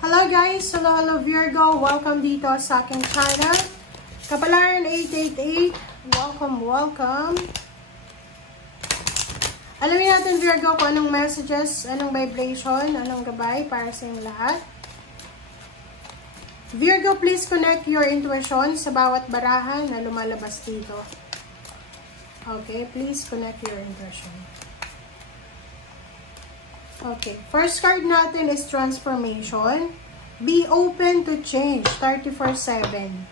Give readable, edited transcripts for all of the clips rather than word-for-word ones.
Hello guys! Hello Virgo! Welcome dito sa aking channel. Kapalaran 888. Welcome! Alamin natin Virgo kung anong messages, anong vibration, anong gabay para sa inyong lahat. Virgo, please connect your intuition sa bawat barahan na lumalabas dito. Okay, please connect your intuition. Okay, first card natin is transformation. Be open to change, 34/7.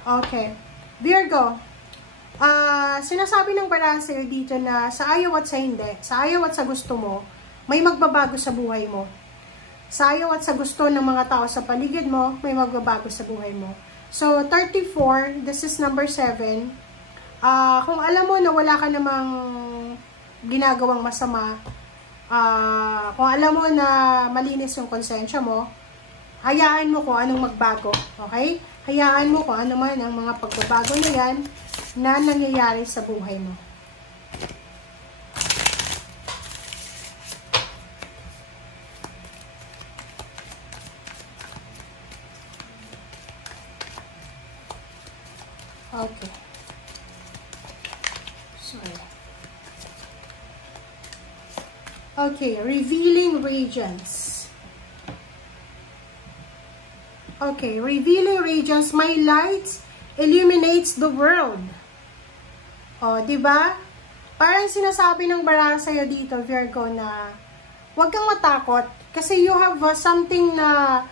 Okay, Virgo, sinasabi ng barahan sa'yo dito na sa ayaw at sa hindi, sa ayaw at sa gusto mo, may magbabago sa buhay mo. Sa ayaw at sa gusto ng mga tao sa paligid mo, may magbabago sa buhay mo. So, 34, this is number 7. Kung alam mo na wala ka namang ginagawang masama, kung alam mo na malinis yung konsensya mo, hayaan mo kung anong magbago, okay? Hayaan mo kung ano man ang mga pagbabago na yan na nangyayari sa buhay mo. Okay. Sorry. Okay, revealing radiance. Okay, revealing radiance, my light illuminates the world. O, di ba? Parang sinasabi ng baraha sa'yo dito, Virgo, na huwag kang matakot kasi you have something na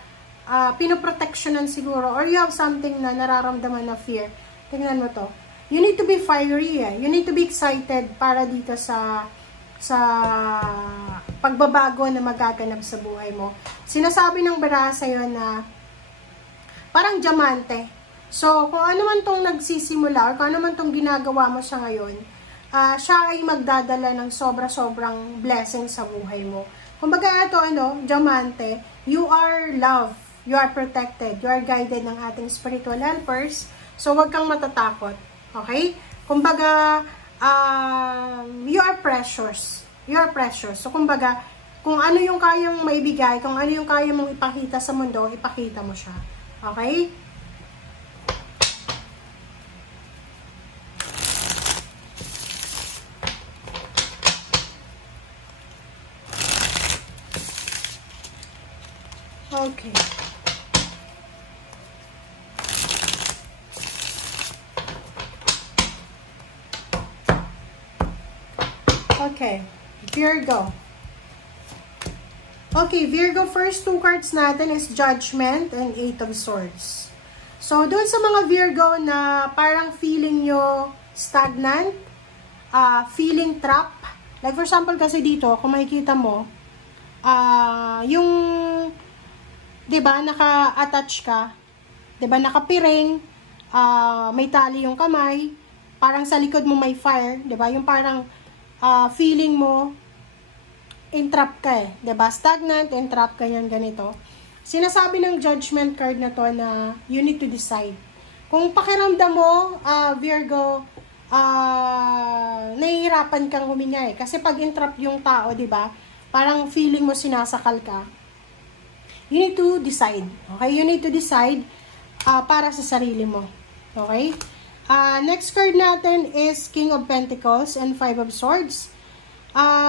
pinoproteksyonan siguro, or you have something na nararamdaman na fear. Tingnan mo to. You need to be fiery, eh. You need to be excited para dito sa pagbabago na magaganap sa buhay mo. Sinasabi ng baraha sa'yo na parang diamante. So, kung ano man tong nagsisimula or kung ano man tong ginagawa mo sa ngayon, siya ay magdadala ng sobra-sobrang blessing sa buhay mo. Kumbaga ito, diamante, you are loved, you are protected, you are guided ng ating spiritual helpers. So, huwag kang matatakot. Okay? Kumbaga, you are precious. You are precious. So, kumbaga, kung ano yung kayang maibigay, kung ano yung kaya mong ipakita sa mundo, ipakita mo siya. Okay? Okay. Okay, Virgo. Okay, Virgo, first two cards natin is Judgment and Eight of Swords. So, doon sa mga Virgo na parang feeling nyo stagnant, feeling trap. Like for example kasi dito, kung makikita mo, yung, diba, naka-attach ka, diba, nakapiring, may tali yung kamay, parang sa likod mo may fire, diba, yung parang, feeling mo, entrap ka eh. Diba? Stagnant, entrap ka yan, ganito. Sinasabi ng judgment card na to na you need to decide. Kung pakiramdam mo, Virgo, nahihirapan kang huminga eh. Kasi pag entrap yung tao, diba? Parang feeling mo sinasakal ka. You need to decide. Okay? You need to decide para sa sarili mo. Okay? Next card natin is King of Pentacles and Five of Swords.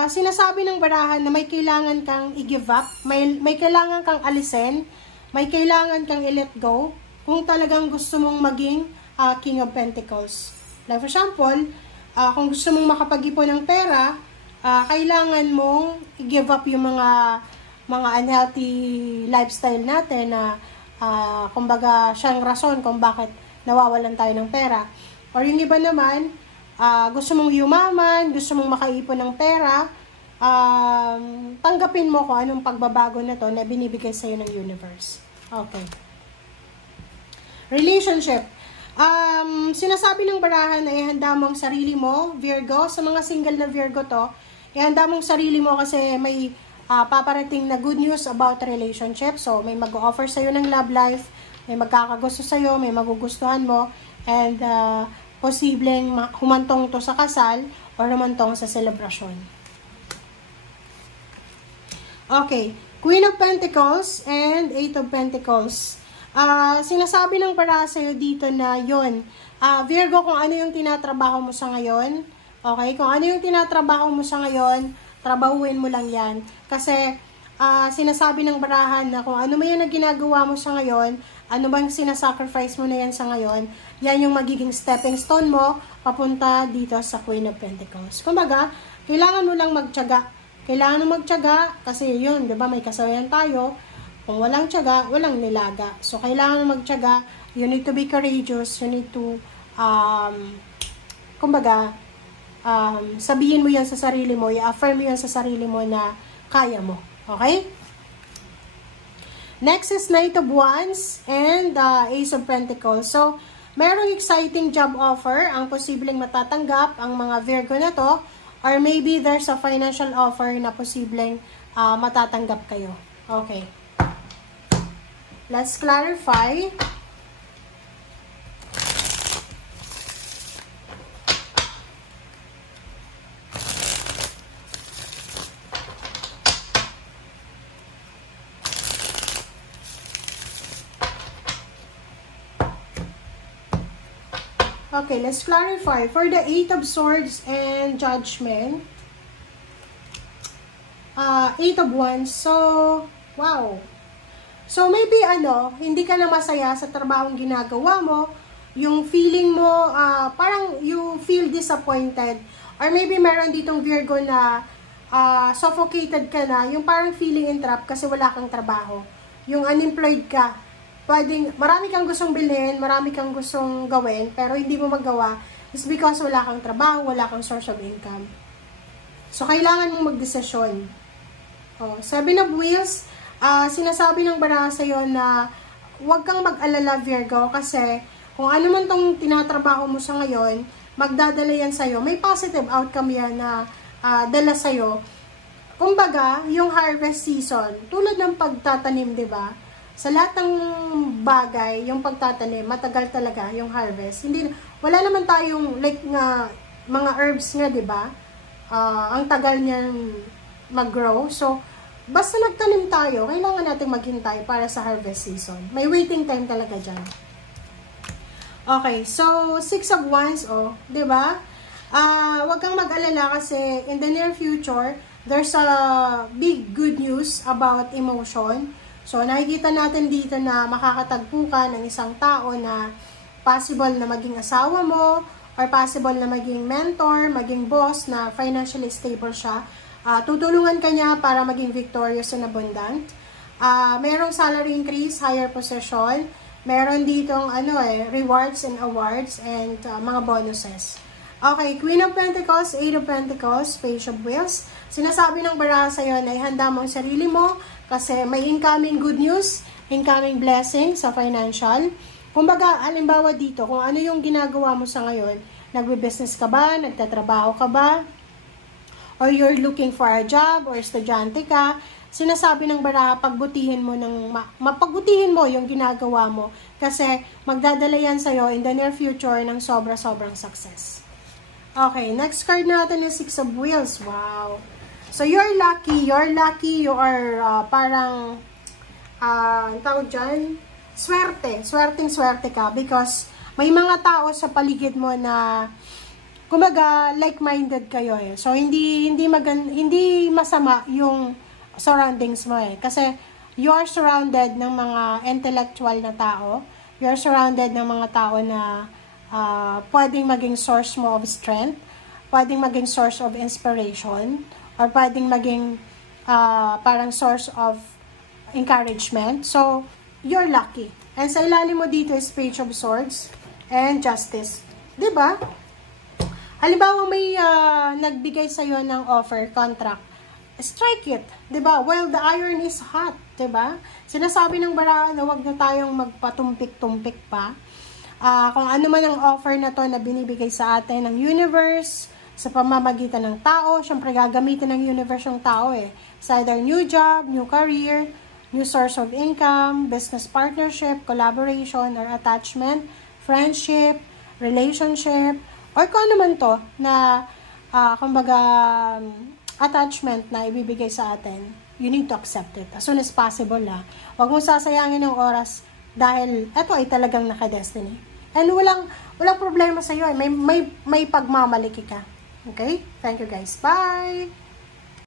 Sinasabi ng barahan na may kailangan kang i-give up, may kailangan kang alisin, may kailangan kang i-let go kung talagang gusto mong maging King of Pentacles. Like for example, kung gusto mong makapag-ipon ng pera, kailangan mong i-give up yung mga unhealthy lifestyle natin na kumbaga siyang rason kung bakit nawawalan tayo ng pera. Or yung iba naman, gusto mong yumaman, gusto mong makaipon ng pera, tanggapin mo kung anong pagbabago na to na binibigay sa'yo ng universe. Okay. Relationship. Sinasabi ng barahan na ihanda mo ang sarili mo, Virgo. Sa mga single na Virgo to, ihanda mo ang sarili mo kasi may paparating na good news about relationship. So, may mag-offer sa'yo ng love life, may magkakagusto sa'yo, may magugustuhan mo, and posibleng humantong to sa kasal or humantong sa selebrasyon. Okay, Queen of Pentacles and Eight of Pentacles. Sinasabi ng baraha sa'yo dito na yun. Virgo, kung ano yung tinatrabaho mo sa ngayon. Okay? Kung ano yung tinatrabaho mo sa ngayon, trabahuin mo lang yan. Kasi, sinasabi ng barahan na kung ano man yung ginagawa mo sa ngayon, ano bang sinasacrifice mo na yan sa ngayon, yan yung magiging stepping stone mo papunta dito sa Queen of Pentacles. Kumbaga, kailangan mo lang magtiyaga. Kailangan mo magtiyaga kasi yun, 'di ba? May kasabihan tayo, kung walang tiyaga, walang nilaga. So kailangan mo magtiyaga. You need to be courageous. You need to kumbaga, sabihin mo yan sa sarili mo, i-affirm mo yan sa sarili mo na kaya mo. Okay? Next is Knight of Wands and Ace of Pentacles. So, merong exciting job offer ang posibleng matatanggap ang mga Virgo na to, or maybe there's a financial offer na posibleng matatanggap kayo. Okay. Let's clarify. Okay, let's clarify. For the Eight of Swords and Judgment, Eight of Wands, so, wow. So, maybe, hindi ka na masaya sa trabahong ginagawa mo, yung feeling mo, parang you feel disappointed, or maybe meron ditong Virgo na suffocated ka na, yung parang feeling entrapped kasi wala kang trabaho, yung unemployed ka. Marami kang gustong bilhin, marami kang gustong gawin, pero hindi mo magawa is because wala kang trabaho, wala kang source of income. So, kailangan mong magdesisyon. Seven of Wheels, sinasabi ng baraha sa'yo na huwag kang mag-alala, Virgo, kasi kung ano man tong tinatrabaho mo sa ngayon, magdadala yan sa'yo. May positive outcome yan na dala sa'yo. Kumbaga, yung harvest season, tulad ng pagtatanim, di ba? Sa lahat ng bagay, yung pagtatanim, matagal talaga yung harvest. Wala naman tayong like mga herbs nga, 'di ba? Ang tagal niyan mag-grow. So, basta nagtanim tayo, kailangan nating maghintay para sa harvest season. May waiting time talaga diyan. Okay, so Six of Wands, 'di ba? Wag kang mag-alala kasi in the near future, there's a big good news about emotion. So, nakikita natin dito na makakatagpo ka ng isang tao na possible na maging asawa mo, or possible na maging mentor, maging boss na financially stable siya. Tutulungan ka niya para maging victorious and abundant. Merong salary increase, higher position. Meron ditong rewards and awards and mga bonuses. Okay, Queen of Pentacles, Eight of Pentacles, Page of Wheels. Sinasabi ng baraha sa'yo na ihanda mo ang sarili mo kasi may incoming good news, incoming blessing sa financial. Kumbaga, halimbawa dito, kung ano yung ginagawa mo sa ngayon, nagbe-business ka ba, nagtatrabaho ka ba, or you're looking for a job, or estudyante ka, sinasabi ng baraha, mapagbutihin mo yung ginagawa mo kasi magdadala yan sa'yo in the near future ng sobra-sobrang success. Okay, next card natin is Six of Wheels. Wow. So, you're lucky, you are parang, tawag dyan, swerteng-swerte ka because may mga tao sa paligid mo na, kumbaga, like-minded kayo eh. So, hindi masama yung surroundings mo eh. Kasi, you are surrounded ng mga intellectual na tao, you are surrounded ng mga tao na pwedeng maging source mo of strength, pwedeng maging source of inspiration, or pwedeng maging parang source of encouragement. So, you're lucky. And sa ilalim mo dito is Page of Swords and Justice. Diba? Halimbawa may nagbigay sa'yo ng offer, contract, strike it. Diba? Well, the iron is hot. Diba? Sinasabi ng baraha na huwag na tayong magpatumpik-tumpik pa. Kung ano man ang offer na to na binibigay sa atin ng universe, sa pamamagitan ng tao, syempre gagamitin ng universe yung tao eh. Sa either new job, new career, new source of income, business partnership, collaboration, or attachment, friendship, relationship, or kung ano man to na, kumbaga, attachment na ibibigay sa atin. you need to accept it. As soon as possible, Huwag mong sasayangin yung oras dahil ito ay talagang naka-destiny. And walang problema sa iyo. May pagmamaliki ka. Okay? Thank you guys. Bye!